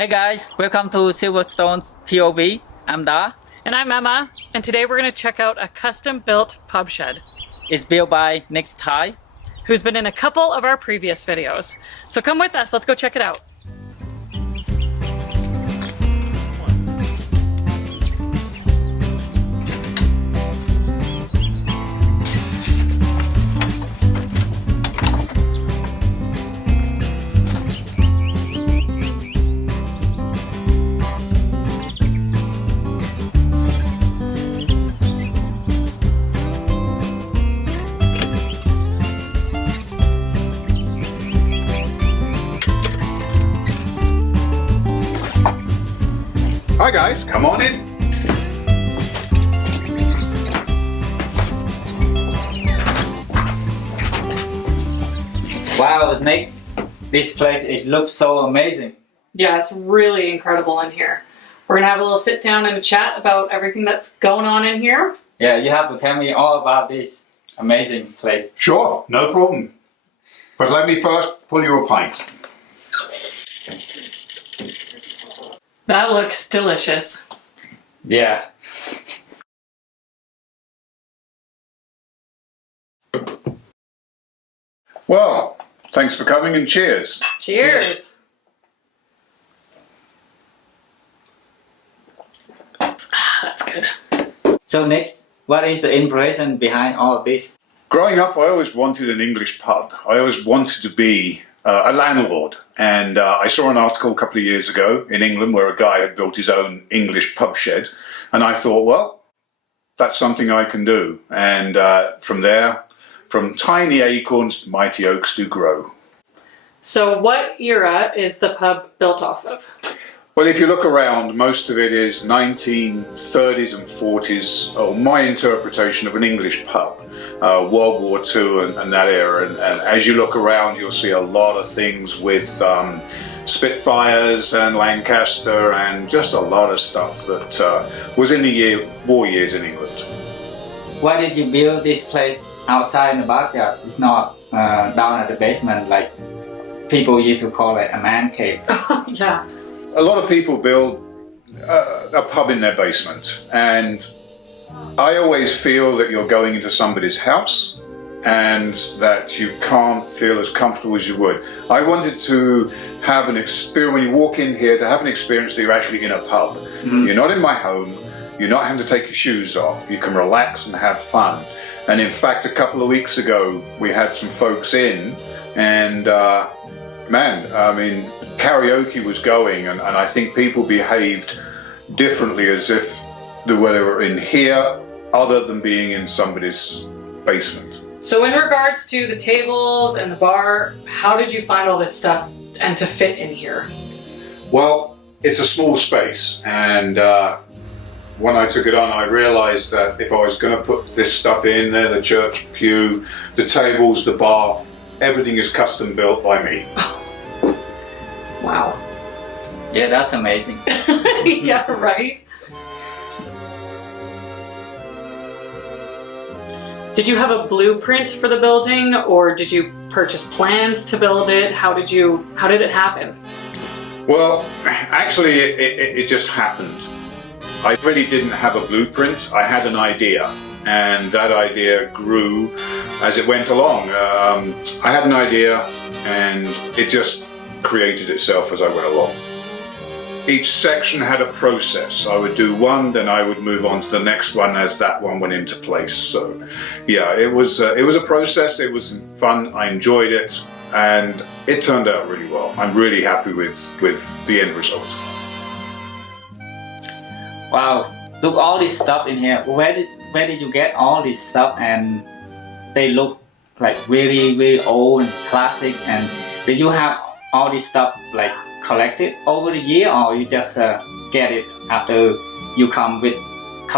Hey guys, welcome to Silverstone's POV. I'm Da. And I'm Emma, and today we're going to check out a custom-built pub shed. It's built by Nic Tye, who's been in a couple of our previous videos. So come with us, let's go check it out. Hi guys, come on in. Wow, Nic, this place looks so amazing. Yeah, it's really incredible in here. We're going to have a little sit down and a chat about everything that's going on in here. Yeah, you have to tell me all about this amazing place. Sure, no problem. But let me first pull you a pint. That looks delicious. Yeah. Well, thanks for coming and cheers. Cheers. That's good. So Nic, what is the impression behind all of this? Growing up, I always wanted an English pub. I always wanted to be a landlord. And I saw an article a couple of years ago in England where a guy had built his own English pub shed. And I thought, well, that's something I can do. And from there, from tiny acorns, mighty oaks do grow. So what era is the pub built off of? Well, if you look around, most of it is 1930s and 40s, or my interpretation of an English pub, World War II and that era. And as you look around, you'll see a lot of things with Spitfires and Lancaster and just a lot of stuff that was in the war years in England. Why did you build this place outside in the backyard? It's not down at the basement like people used to call it a man cave. Yeah. A lot of people build a pub in their basement, and I always feel that you're going into somebody's house and that you can't feel as comfortable as you would. I wanted to have an experience, when you walk in here, to have an experience that you're actually in a pub. Mm-hmm. You're not in my home, you're not having to take your shoes off, you can relax and have fun. And in fact, a couple of weeks ago, we had some folks in, and man, I mean, karaoke was going, and I think people behaved differently as if they were in here other than being in somebody's basement. So in regards to the tables and the bar, how did you find all this stuff and to fit in here? Well, it's a small space, and when I took it on, I realized that if I was going to put this stuff in there, the church pew, the tables, the bar, everything is custom built by me. Wow. Yeah, that's amazing. Yeah, right? Did you have a blueprint for the building, or did you purchase plans to build it? How did it happen? Well, actually, it just happened. I really didn't have a blueprint. I had an idea, and that idea grew as it went along. I had an idea, and it just created itself as I went along. Each section had a process. I would do one, then I would move on to the next one as that one went into place. So yeah, it was a process. It was fun. I enjoyed it, and it turned out really well. I'm really happy with the end result. Wow, look, all this stuff in here. Where did you get all this stuff? And they look like really, really old and classic. And did you have all this stuff like collected over the year, or you just get it after you come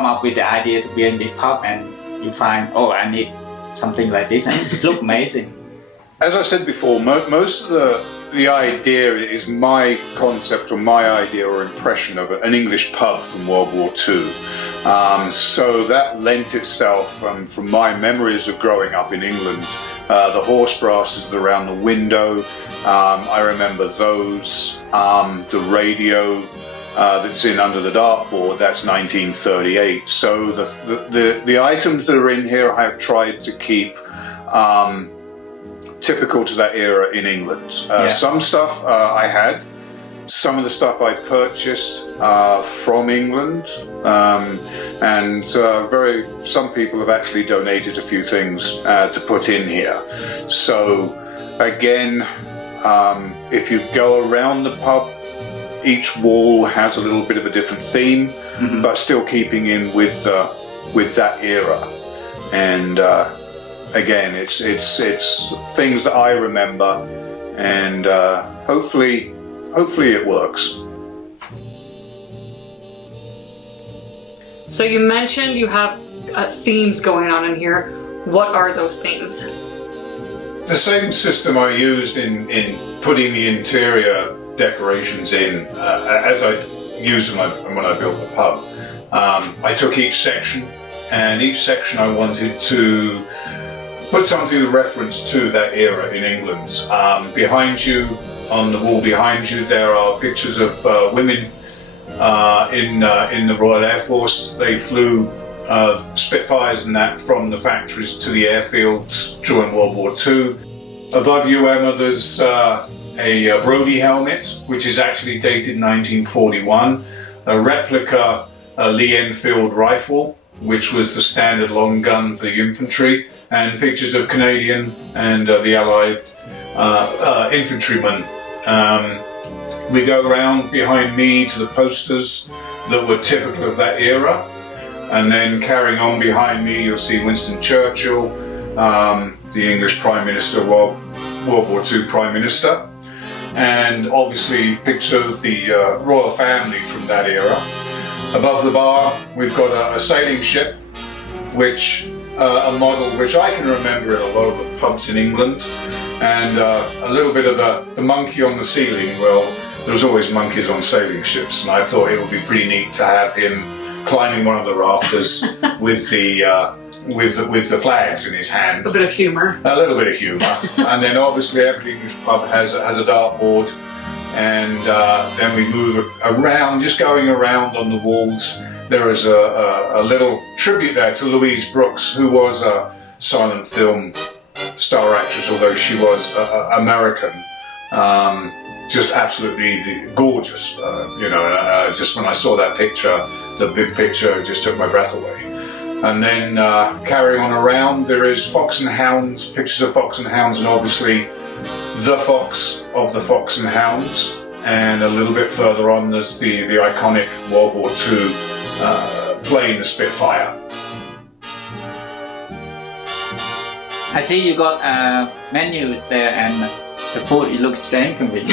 up with the idea to build this pub and you find, oh, I need something like this, and it looks amazing? As I said before, most of the idea is my concept or my idea or impression of an English pub from World War II. So that lent itself, from my memories of growing up in England, the horse brasses around the window, I remember those, the radio that's in under the dartboard, that's 1938. So the items that are in here I have tried to keep typical to that era in England. Some stuff I had. Some of the stuff I purchased from England, and some people have actually donated a few things to put in here. So again, if you go around the pub, each wall has a little bit of a different theme, but still keeping in with that era. And again, it's things that I remember, and hopefully it works. So you mentioned you have themes going on in here. What are those themes? The same system I used in putting the interior decorations in, as I used when I built the pub. I took each section, and each section I wanted to put something with reference to that era in England. Behind you, on the wall behind you, there are pictures of women in the Royal Air Force. They flew Spitfires and that from the factories to the airfields during World War II. Above you, Emma, there's a Brodie helmet, which is actually dated 1941, a replica Lee Enfield rifle, which was the standard long gun for the infantry, and pictures of Canadian and the Allied infantrymen. We go around behind me to the posters that were typical of that era, and then carrying on behind me you'll see Winston Churchill, the English Prime Minister, World War II Prime Minister, and obviously picture of the royal family from that era. Above the bar we've got a sailing ship, which a model which I can remember in a lot of the pubs in England, and a little bit of the monkey on the ceiling. Well, there's always monkeys on sailing ships, and I thought it would be pretty neat to have him climbing one of the rafters with the flags in his hand. A bit of humor. A little bit of humour. And then obviously every English pub has a dartboard, and then we move around, just going around on the walls. There is a little tribute there to Louise Brooks, who was a silent film star actress, although she was American. Just absolutely gorgeous, just when I saw that picture, the big picture just took my breath away. And then carrying on around, there is Fox and Hounds, pictures of Fox and Hounds, and obviously the Fox of the Fox and Hounds. And a little bit further on, there's the iconic World War II plane, the Spitfire. I see you got menus there, and the food, it looks strange to me.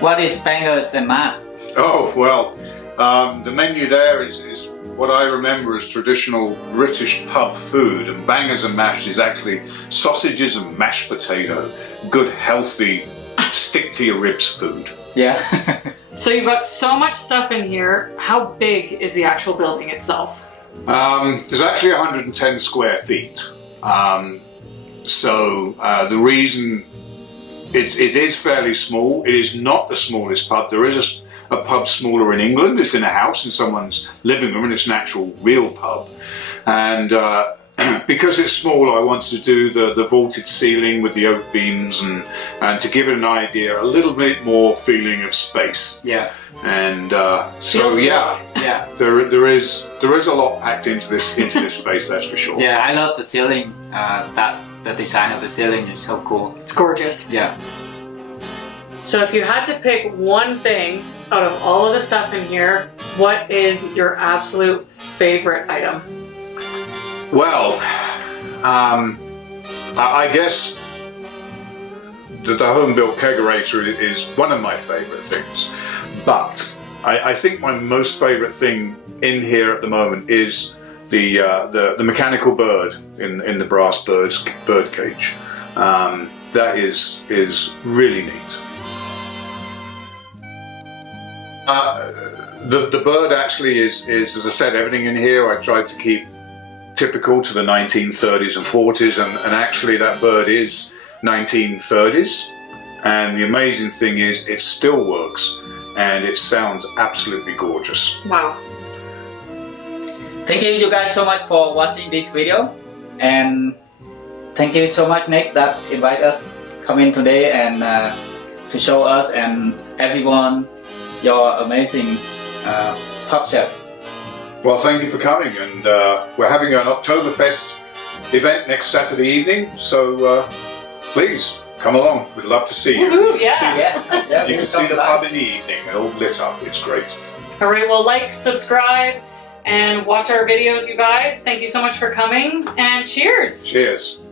What is bangers and mash? Oh, well, the menu there is what I remember as traditional British pub food, and bangers and mash is actually sausages and mashed potato. Good, healthy, stick to your ribs food. Yeah. So you've got so much stuff in here. How big is the actual building itself? There's actually 110 square feet. The reason it is fairly small, it is not the smallest pub. There is a pub smaller in England. It's in a house in someone's living room, and it's an actual real pub. And because it's small, I wanted to do the vaulted ceiling with the oak beams, and to give it an idea, a little bit more feeling of space. Yeah. And Yeah. there is a lot packed into this space, that's for sure. Yeah, I love the ceiling. The design of the ceiling is so cool. It's gorgeous. Yeah. So if you had to pick one thing out of all of the stuff in here, what is your absolute favorite item? Well, I guess the home-built kegerator is one of my favourite things, but I think my most favourite thing in here at the moment is the mechanical bird in the brass bird cage. That is really neat. The bird actually is, as I said, everything in here I tried to keep typical to the 1930s and 40s, and actually that bird is 1930s. And the amazing thing is it still works and it sounds absolutely gorgeous. Wow. Thank you guys so much for watching this video, and thank you so much Nick that invite us come in today and to show us and everyone your amazing Top Chef. Well, thank you for coming, and we're having an Oktoberfest event next Saturday evening, so please come along. We'd love to see you. Woohoo, yeah. Yeah, You can see the pub in the evening, and all lit up. It's great. All right, well, like, subscribe, and watch our videos, you guys. Thank you so much for coming, and cheers. Cheers.